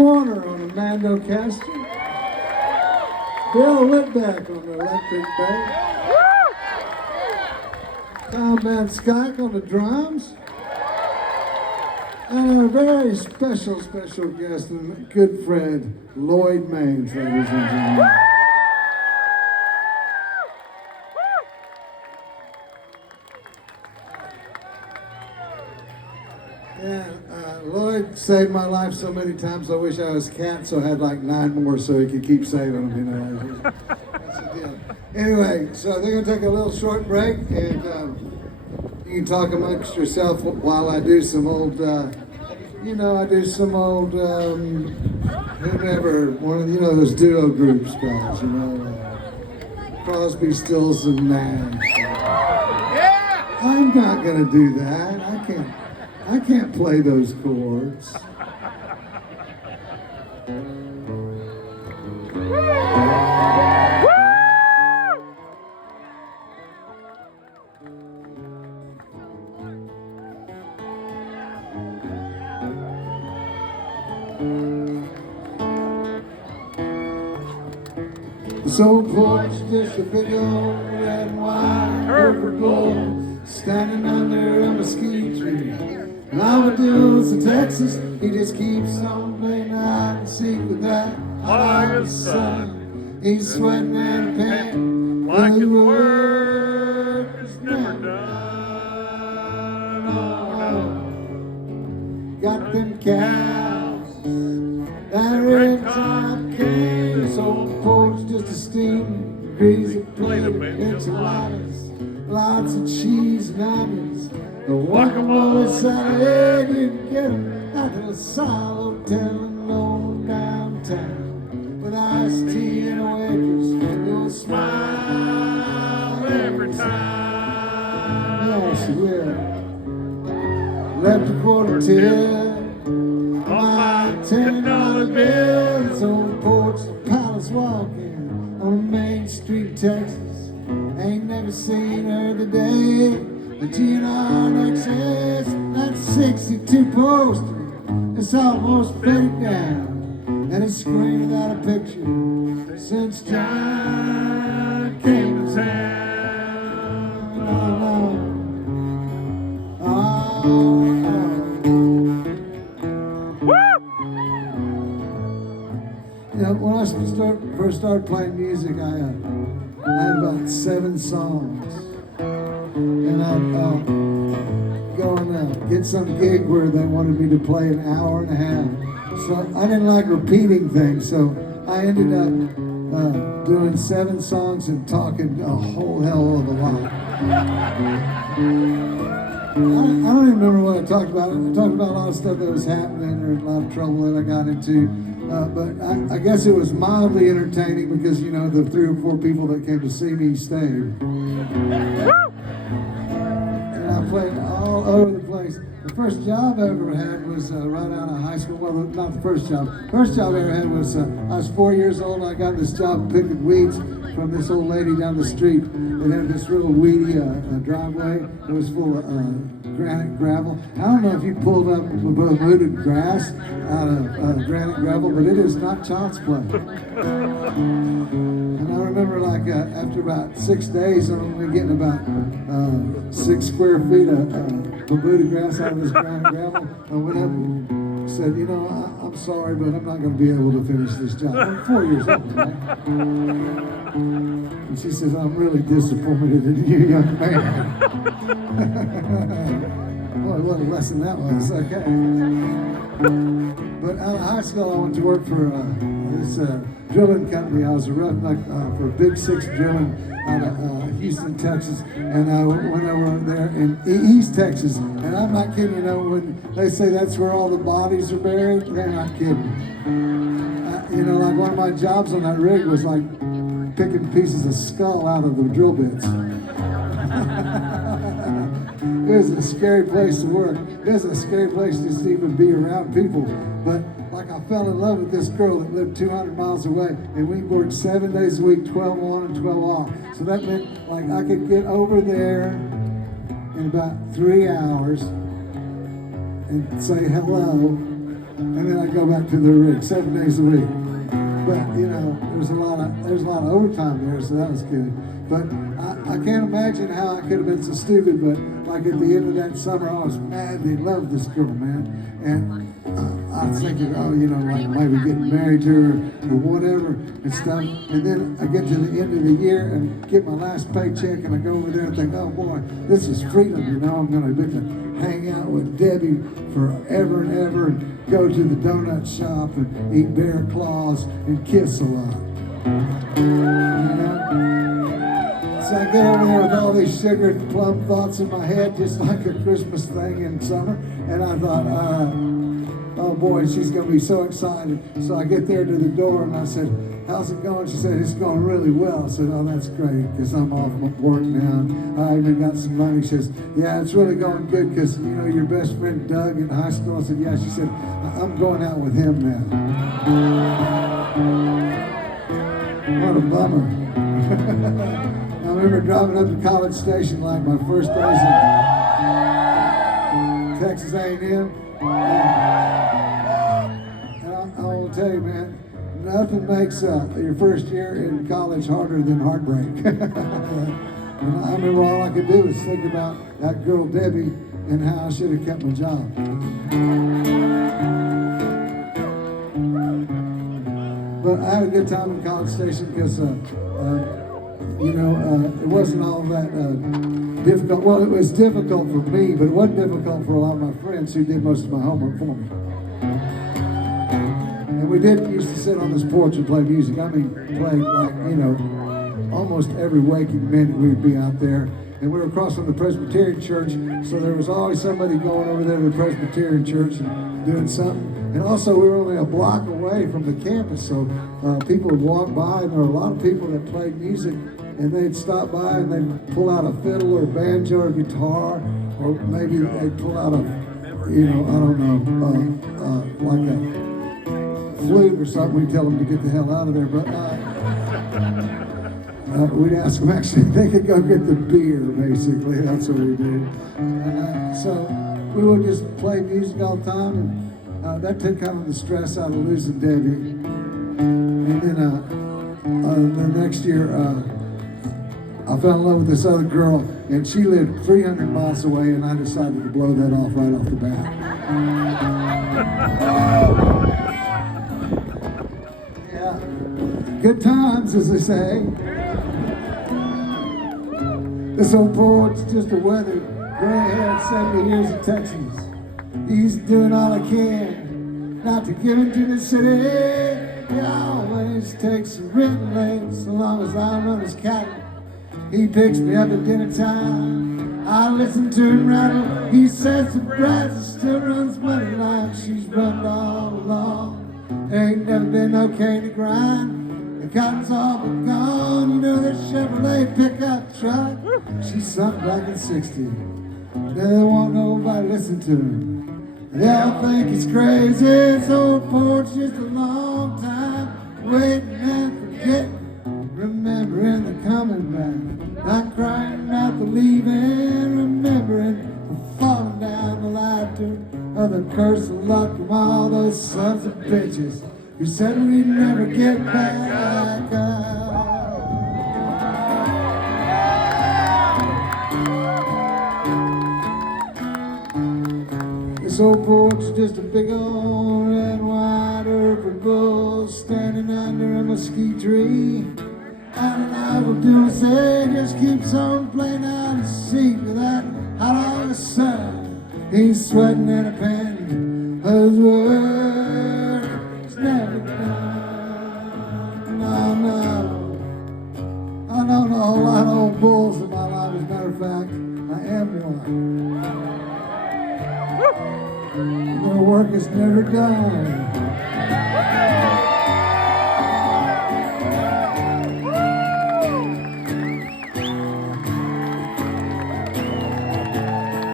Warner on the Mandocaster. Bill Whitbeck on the electric bass. Tom Van Skyke on the drums. And a very special guest and good friend, Lloyd Maines, ladies and gentlemen. Yeah, Lloyd saved my life so many times. I wish I was cat, so I had like 9 more so he could keep saving them, you know. That's the deal. Anyway, so I think I'll take a little short break, and you can talk amongst yourself while I do some old, whoever, one of, those duo groups guys, Crosby, Stills, and Nash. Yeah! I'm not gonna do that. I can't play those chords. This old porch, just a big old red and white purple glow, standing under a mesquite tree. Lavadoos in Texas, he just keeps on playing hide and seek with that August sun. He's sweating and panting like his work is never done. Oh, got them cows, that red top cane, this old porch just a steaming, greasy plate of enchiladas, lots of cheese and onions. The guacamole salad, you can get it out of a silo telling old downtown. With iced tea and a waitress, you'll smile every time. Yes, you will. Left a quarter tip on my $10 bill. It's old Porch, the palace walking on Main Street, Texas. Ain't never seen her today. The GNR XS, that 62 poster, it's almost faded down, and it's screened without a picture since John came to town. When I first started playing music, I had about 7 songs. And I'd go and get some gig where they wanted me to play an hour and a half. So I didn't like repeating things, so I ended up doing 7 songs and talking a whole hell of a lot. I don't even remember what I talked about. I talked about a lot of stuff that was happening or a lot of trouble that I got into. But I guess it was mildly entertaining because, the 3 or 4 people that came to see me stayed. I played all over the place. The first job I ever had was right out of high school. Well, not the first job. First job I ever had was I was 4 years old. I got this job picking weeds from this old lady down the street. They had this real weedy driveway. It was full of granite gravel. I don't know if you pulled up Bermuda grass out of granite gravel, but it is not child's play. And I remember after about 6 days, I'm only getting about 6 square feet of Bermuda grass out of this granite gravel. I went up and said, I'm sorry, but I'm not going to be able to finish this job. I'm 4 years old, right? And she says, I'm really disappointed in you, young man. Boy, what a lesson that was. Okay. But out of high school, I went to work for this drilling company. I was a roughneck for Big 6 Drilling out of Houston, Texas. And I went over there in East Texas. And I'm not kidding, when they say that's where all the bodies are buried, they're not kidding. Like one of my jobs on that rig was like picking pieces of skull out of the drill bits. It was a scary place to work. It was a scary place just to even be around people. But I fell in love with this girl that lived 200 miles away, and we worked 7 days a week, 12 on and 12 off. So that meant I could get over there in about 3 hours and say hello and then I go back to the rig 7 days a week. But you know, there's a lot of overtime there, so that was good. But I can't imagine how I could have been so stupid. But like at the end of that summer, I was mad. They loved this girl, man, and I was thinking, oh, you know, like maybe getting married to her or whatever and stuff. And then I get to the end of the year and get my last paycheck, and I go over there and think, oh boy, this is freedom. You know, I'm going to get to hang out with Debbie forever and ever, and go to the donut shop and eat bear claws and kiss a lot. You know? So I get over there with all these sugar plum thoughts in my head, just like a Christmas thing in summer. And I thought, oh boy, she's going to be so excited. So I get there to the door and I said, how's it going? She said, it's going really well. I said, oh, that's great, because I'm off work now. I even got some money. She says, yeah, it's really going good because, you know, your best friend Doug in high school. I said, yeah. She said, I'm going out with him now. What a bummer. I remember driving up to College Station like my first days in Texas A&M. And I will tell you, man, nothing makes your first year in college harder than heartbreak. And I remember all I could do was think about that girl Debbie and how I should have kept my job. But I had a good time in College Station because, you know, it wasn't all that difficult. Well, it was difficult for me, but it wasn't difficult for a lot of my friends who did most of my homework for me. And we used to sit on this porch and play music. I mean, play like, you know, almost every waking minute we'd be out there. And we were across from the Presbyterian church, so there was always somebody going over there to the Presbyterian church and doing something. And also, we were only a block away from the campus, so people would walk by, and there were a lot of people that played music, and they'd stop by and they'd pull out a fiddle or banjo or guitar, or maybe they'd pull out a, you know, I don't know, like a flute or something. We'd tell them to get the hell out of there, but we'd ask them actually if they could go get the beer, basically. That's what we did. So we would just play music all the time, and that took kind of the stress out of losing Debbie. And then the next year, I fell in love with this other girl, and she lived 300 miles away, and I decided to blow that off right off the bat. Yeah, good times, as they say. This old Porch, just a weathered, gray-haired 70 years in Texas. He's doing all I can not to give into the city. He always takes a written late, so long as I run his cattle. He picks me up at dinner time. I listen to him rattle. He says the bride still runs money like she's run all along. There ain't never been no cane to grind. The cotton's all but gone. You know that Chevrolet pickup truck, she sunk back in 60. There won't nobody listen to him. They all think he's crazy. This old Porch just a long time waiting and forgetting, remembering the coming back, not crying about the leaving, remembering the falling down the ladder of the curse of luck from all those sons of bitches who said we'd never get back up. This old porch is just a big old red and white urban bull standing under a mesquite tree. And I will do as they just keeps on playing out of seat with that hot August sun. He's sweating in a pen, his work is never done. No, I don't know a whole lot of old bulls in my life. As a matter of fact, I am one. Their work is never done.